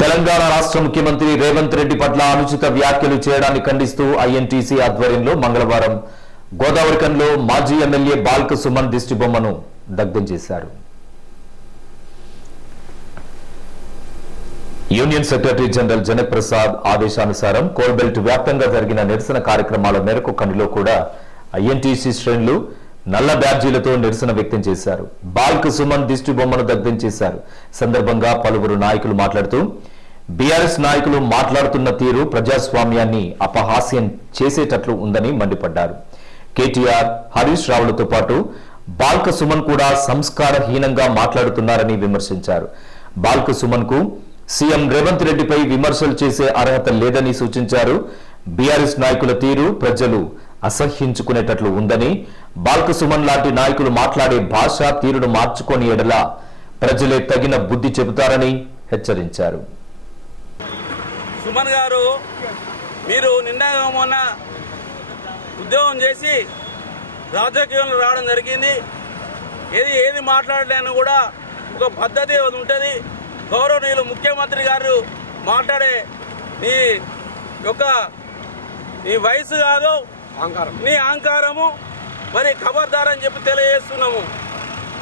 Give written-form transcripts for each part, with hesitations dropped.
తెలంగాణ రాష్ట్ర ముఖ్యమంత్రి రేవంత్ రెడ్డి పట్ల అనుచిత వ్యాఖ్యలు చేయడాన్ని ఖండిస్తూ ఐఎన్టీసీ ఆధ్వర్యంలో మంగళవారం గోదావరికంలో మాజీ ఎమ్మెల్యే బాల్క సుమన్ దిష్టిబొమ్మను దగ్ధం చేశారు. Union secretary general Janak Prasad ఆదేశానుసారం కోల్బెల్ట్ వ్యాప్తంగా జరిగిన నిరసన కార్యక్రమాల మేరకు కనిలో కూడా ఐఎన్టీసీ శ్రేణులు నల్ల బ్యాడ్జీలతో నిరసన వ్యక్తం చేశారు. బాల్క సుమన్ దిష్టిబొమ్మను దగ్ధం చేశారు. సందర్భంగా పలువురు నాయకులు మాట్లాడుతూ బీఆర్ఎస్ నాయకులు మాట్లాడుతున్న తీరు ప్రజాస్వామ్యాన్ని అపహాస్యం చేసేటట్లు ఉందని మండిపడ్డారు. కేటీఆర్, హరీష్ రావులతో పాటు బాల్క సుమన్ కూడా సంస్కారహీనంగా మాట్లాడుతున్నారని విమర్శించారు. బాల్క సుమన్ కు సీఎం రేవంత్ రెడ్డిపై విమర్శలు చేసే అర్హత లేదని సూచించారు. బీఆర్ఎస్ నాయకుల తీరు ప్రజలు అసహ్యించుకునేటట్లు ఉందని, బాల్క సుమన్ లాంటి నాయకులు మాట్లాడే భాష తీరును మార్చుకొని ఎడల ప్రజలే తగిన బుద్ధి చెబుతారని హెచ్చరించారు. సుమన్ గారు, మీరు నిన్న మొన్న ఉద్యోగం చేసి రాజకీయంలో రావడం జరిగింది. ఏది మాట్లాడలేని కూడా ఒక పద్ధతి ఉంటుంది. గౌరవనీయులు ముఖ్యమంత్రి గారు మాట్లాడే నీ వయసు కాదు, నీ అహంకారము మరి ఖబర్దార్ అని చెప్పి తెలియజేస్తున్నాము.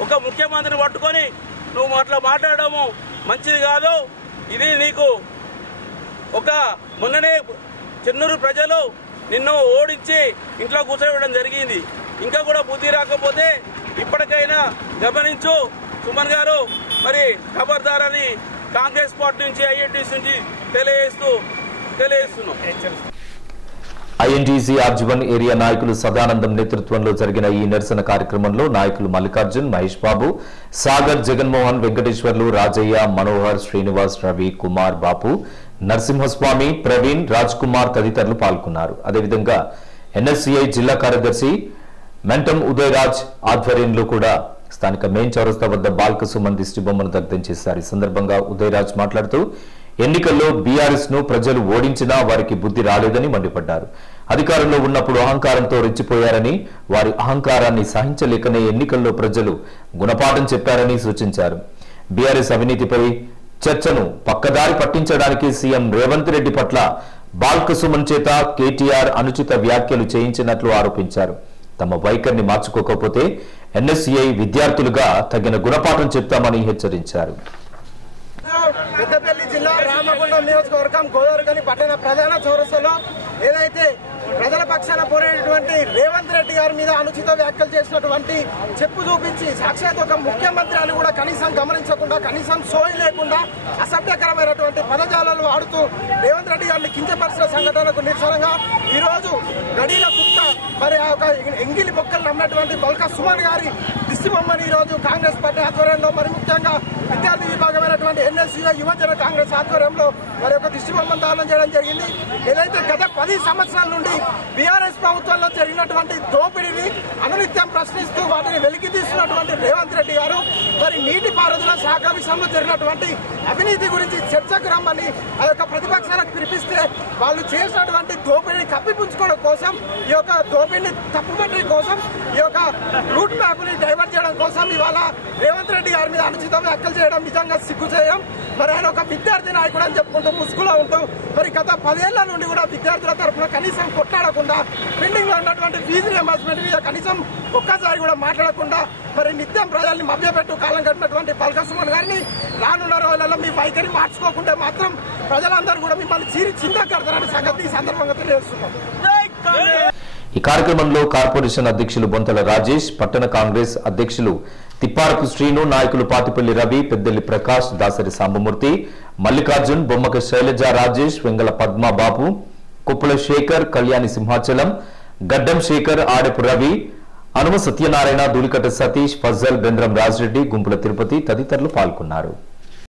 ఒక ముఖ్యమంత్రిని పట్టుకొని నువ్వు అట్లా మాట్లాడము మంచిది కాదు. ఇది నీకు మొన్ననే చెన్నూరు ప్రజలు నిన్ను ఓడించి ఇంట్లో కూర్చోవడం జరిగింది. ఇంకా కూడా బుద్ధి రాకపోతే ఇప్పటికైనా గమనించు సుమన్ గారు. మరి ఖబర్దార్ అని కాంగ్రెస్ పార్టీ నుంచి ఐఎన్టీసీ నుంచి తెలియజేస్తున్నాం. ఐఎన్టీసీ ఆర్జీవన్ ఏరియా నాయకులు సదానందం నేతృత్వంలో జరిగిన ఈ నిరసన కార్యక్రమంలో నాయకులు మల్లికార్జున్, మహేష్ బాబు, సాగర్, జగన్మోహన్, వెంకటేశ్వర్లు, రాజయ్య, మనోహర్, శ్రీనివాస్, రవి, కుమార్, బాపు, నరసింహస్వామి, ప్రవీణ్, రాజ్ కుమార్ తదితరులు పాల్గొన్నారు. అదేవిధంగా ఎన్ఎస్సీఐ జిల్లా కార్యదర్శి మెంటం ఉదయరాజ్ ఆధ్వర్యంలో కూడా స్థానిక మెయిన్ చౌరస్తా వద్ద బాల్క సుమన్ దిష్టిబొమ్మను దగ్ధం చేశారు. ఈ సందర్భంగా ఉదయరాజ్ మాట్లాడుతూ ఎన్నికల్లో బీఆర్ఎస్ ను ప్రజలు ఓడించినా వారికి బుద్ధి రాలేదని మండిపడ్డారు. అధికారంలో ఉన్నప్పుడు అహంకారంతో రెచ్చిపోయారని, వారి అహంకారాన్ని సహించలేకనే ఎన్నికల్లో ప్రజలు గుణపాఠం చెప్పారని సూచించారు. బీఆర్ఎస్ అవినీతిపై చర్చను పక్కదారి పట్టించడానికి సీఎం రేవంత్ రెడ్డి పట్ల బాల్క సుమన్ చేత కేటీఆర్ అనుచిత వ్యాఖ్యలు చేయించినట్లు ఆరోపించారు. తమ వైఖరిని మార్చుకోకపోతే ఎన్ఎస్సీఐ విద్యార్థులుగా తగిన గుణపాఠం చెప్తామని హెచ్చరించారు. పెద్దపల్లి జిల్లా రామగుండం నియోజకవర్గం గోదావరికని పట్టణ ప్రధాన చౌరస్తాలో ఏదైతే ప్రజల పక్షాన పోరేటటువంటి రేవంత్ రెడ్డి గారి మీద అనుచిత వ్యాఖ్యలు చేసినటువంటి చెప్పు చూపించి సాక్షాత్ ఒక ముఖ్యమంత్రి అని కూడా కనీసం గమనించకుండా, కనీసం సోయి లేకుండా అసభ్యకరమైనటువంటి పదజాలాలు వాడుతూ రేవంత్ రెడ్డి గారిని కించపరిచిన సంఘటనకు నిరసనగా ఈ రోజు గడీల కుక్క మరి ఆ ఎంగిలి బొక్కలు నమ్మినటువంటి బాల్క సుమన్ గారి దిష్టిబొమ్మని ఈ రోజు కాంగ్రెస్ పార్టీ ఆధ్వర్యంలో, మరి ముఖ్యంగా విద్యార్థి విభాగమైనటువంటి ఎన్ఎస్యూఐ యువజన కాంగ్రెస్ ఆధ్వర్యంలో మరి ఒక దిష్టిబొమ్మను దానం చేయడం జరిగింది. ఏదైతే గత 10 సంవత్సరాల నుండి బీఆర్ఎస్ ప్రభుత్వంలో జరిగినటువంటి దోపిడీని అనునిత్యం ప్రశ్నిస్తూ వాటిని వెలికి తీస్తున్నటువంటి రేవంత్ రెడ్డి గారు మరి నీటిపారుదల శాఖ విషయంలో జరిగినటువంటి అవినీతి గురించి చర్చకు రమ్మని ఆ యొక్క ప్రతిపక్షాలకు పిలిపిస్తే వాళ్ళు చేసినటువంటి దోపిడీని కప్పిపుచ్చుకోవడం కోసం, ఈ యొక్క దోపిడీని తప్పుపట్టడం కోసం, ఈ యొక్క రూట్ మ్యాప్ ని డైవర్ట్ చేయడం కోసం ఇవాళ రేవంత్ రెడ్డి గారి మీద అనుచిత వ్యాఖ్యలు చేయడం నిజంగా సిగ్గు చేయం. మరి ఆయన ఒక విద్యార్థి నాయకుడు అని చెప్పుకుంటూ ముసుగులో ఉంటూ మరి గత 10 ఏళ్ల నుండి కూడా విద్యార్థుల తరఫున కనీసం కొట్లాడకుండా, పెండింగ్ లో ఉన్నటువంటి ఫీజు రియంబర్స్మెంట్ మీద కనీసం ఒక్కసారి కూడా మాట్లాడకుండా మరి నిత్యం ప్రజల్ని మభ్యపెట్టు కాలం గడిపినటువంటి బాల్క సుమన్ గారిని రానున్న రోజులలో మీ వైఖరి మార్చుకోకుంటే మాత్రం ప్రజలందరూ కూడా మిమ్మల్ని చీరి చిందా కడతారనే సంగతి ఈ సందర్భంగా తెలియజేస్తున్నాం. ఈ కార్యక్రమంలో కార్పొరేషన్ అధ్యక్షులు బొంతల రాజేష్, పట్టణ కాంగ్రెస్ అధ్యక్షులు తిప్పారపు శ్రీను, నాయకులు పాతిపల్లి రవి, పెద్దెల్లి ప్రకాష్, దాసరి సాంబమూర్తి, మల్లికార్జున్, బొమ్మక శైలజ, రాజేష్, వెంగళ పద్మ, బాపు, కుప్పల శేఖర్, కళ్యాణి సింహాచలం, గడ్డం శేఖర్, ఆడపు రవి, అనుమ సత్యనారాయణ, ధూళికట్ట సతీష్, ఫజల్, బెంద్రం రాజరెడ్డి, గుంపుల తిరుపతి తదితరులు పాల్గొన్నారు.